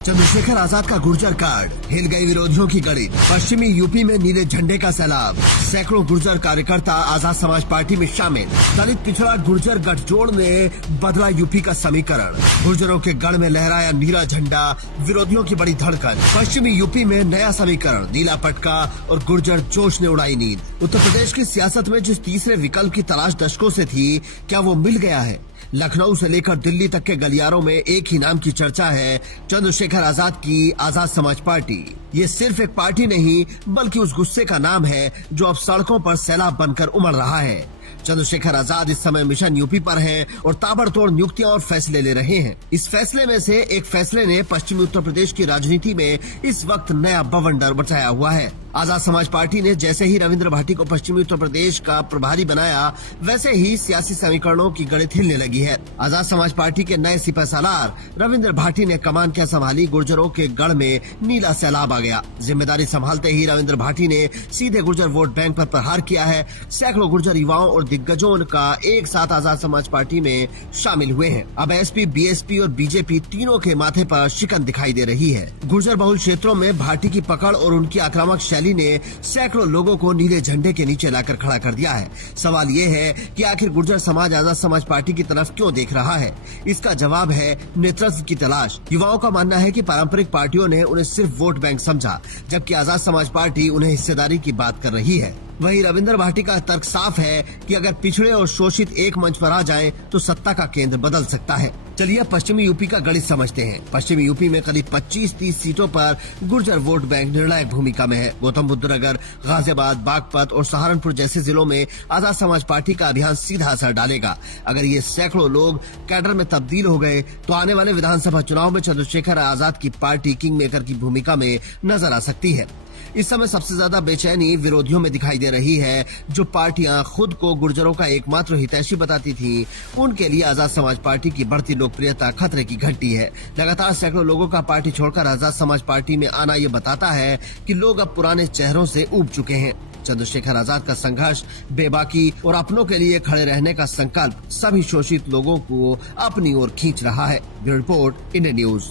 चंद्रशेखर आजाद का गुर्जर कार्ड, हिल गई विरोधियों की गणित। पश्चिमी यूपी में नीले झंडे का सैलाब, सैकड़ों गुर्जर कार्यकर्ता आजाद समाज पार्टी में शामिल। दलित पिछड़ा गुर्जर गठजोड़ ने बदला यूपी का समीकरण, गुर्जरों के गढ़ में लहराया नीला झंडा, विरोधियों की बड़ी धड़कन। पश्चिमी यूपी में नया समीकरण, नीला पटका और गुर्जर जोश ने उड़ाई नींद। उत्तर प्रदेश की सियासत में जिस तीसरे विकल्प की तलाश दशकों से थी, क्या वो मिल गया है? लखनऊ से लेकर दिल्ली तक के गलियारों में एक ही नाम की चर्चा है, चंद्रशेखर आजाद की आजाद समाज पार्टी। ये सिर्फ एक पार्टी नहीं, बल्कि उस गुस्से का नाम है जो अब सड़कों पर सैलाब बनकर उमड़ रहा है। चंद्रशेखर आजाद इस समय मिशन यूपी पर हैं और ताबड़तोड़ नियुक्तियां और फैसले ले रहे हैं। इस फैसले में से एक फैसले ने पश्चिमी उत्तर प्रदेश की राजनीति में इस वक्त नया बवंडर मचाया हुआ है। आजाद समाज पार्टी ने जैसे ही रविंद्र भाटी को पश्चिमी उत्तर प्रदेश का प्रभारी बनाया, वैसे ही सियासी समीकरणों की गणित हिलने लगी है। आजाद समाज पार्टी के नए सिपहसालार रविंद्र भाटी ने कमान क्या संभाली, गुर्जरों के गढ़ में नीला सैलाब आ गया। जिम्मेदारी संभालते ही रविंद्र भाटी ने सीधे गुर्जर वोट बैंक पर प्रहार किया है। सैकड़ों गुर्जर युवाओं और दिग्गजों का एक साथ आजाद समाज पार्टी में शामिल हुए हैं। अब एसपी, बीएसपी और बीजेपी तीनों के माथे पर शिकन दिखाई दे रही है। गुर्जर बहुल क्षेत्रों में भाटी की पकड़ और उनकी आक्रामक शैली ने सैकड़ों लोगों को नीले झंडे के नीचे लाकर खड़ा कर दिया है। सवाल ये है कि आखिर गुर्जर समाज आजाद समाज पार्टी की तरफ क्यों देख रहा है? इसका जवाब है नेतृत्व की तलाश। युवाओं का मानना है कि पारंपरिक पार्टियों ने उन्हें सिर्फ वोट बैंक समझा, जबकि आजाद समाज पार्टी उन्हें हिस्सेदारी की बात कर रही है। वहीं रविंद्र भाटी का तर्क साफ है कि अगर पिछड़े और शोषित एक मंच पर आ जाएं, तो सत्ता का केंद्र बदल सकता है। चलिए पश्चिमी यूपी का गणित समझते हैं। पश्चिमी यूपी में करीब 25-30 सीटों पर गुर्जर वोट बैंक निर्णायक भूमिका में है। गौतम बुद्ध नगर, गाजियाबाद, बागपत और सहारनपुर जैसे जिलों में आजाद समाज पार्टी का अभियान सीधा असर डालेगा। अगर ये सैकड़ों लोग कैडर में तब्दील हो गए, तो आने वाले विधानसभा चुनाव में चंद्रशेखर आजाद की पार्टी किंग मेकर की भूमिका में नजर आ सकती है। इस समय सबसे ज्यादा बेचैनी विरोधियों में दिखाई दे रही है। जो पार्टियां खुद को गुर्जरों का एकमात्र हितैषी बताती थी, उनके लिए आजाद समाज पार्टी की बढ़ती लोकप्रियता खतरे की घंटी है। लगातार सैकड़ों लोगों का पार्टी छोड़कर आजाद समाज पार्टी में आना ये बताता है कि लोग अब पुराने चेहरों से ऊब चुके हैं। चंद्रशेखर आजाद का संघर्ष, बेबाकी और अपनों के लिए खड़े रहने का संकल्प सभी शोषित लोगों को अपनी ओर खींच रहा है। Bureau report, India news.